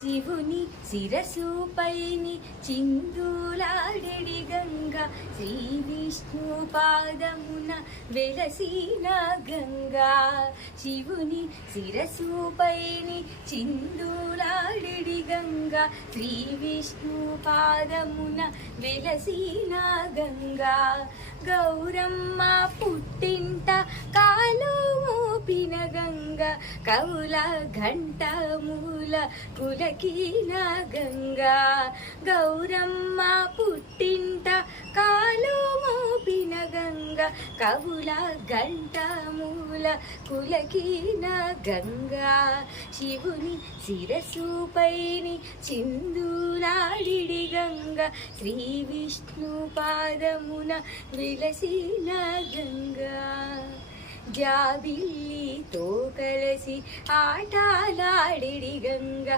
శివుని శిరసుపైని చిందులాడెడి గంగ శ్రీ విష్ణు పాదమున వెలసిన గంగా. శివుని శిరసుపైని చిందులాడెడి గంగ శ్రీ విష్ణు పాదమున వెలసిన గంగా. గౌరమ్మ పుట్టింట కాలు మోపిన గంగ కౌల ఘంట మూల పులకిన గంగా. గౌరమ్మ పుట్టింట కాలు మోపిన గంగ కవుల గంట మూల పులకిన గంగా. శివుని శిరసుపైని చిందులాడిడి గంగ శ్రీ విష్ణు పాదమున విలసిన గంగా. జాబిల్లితో కలిసి ఆటలాడిడి గంగ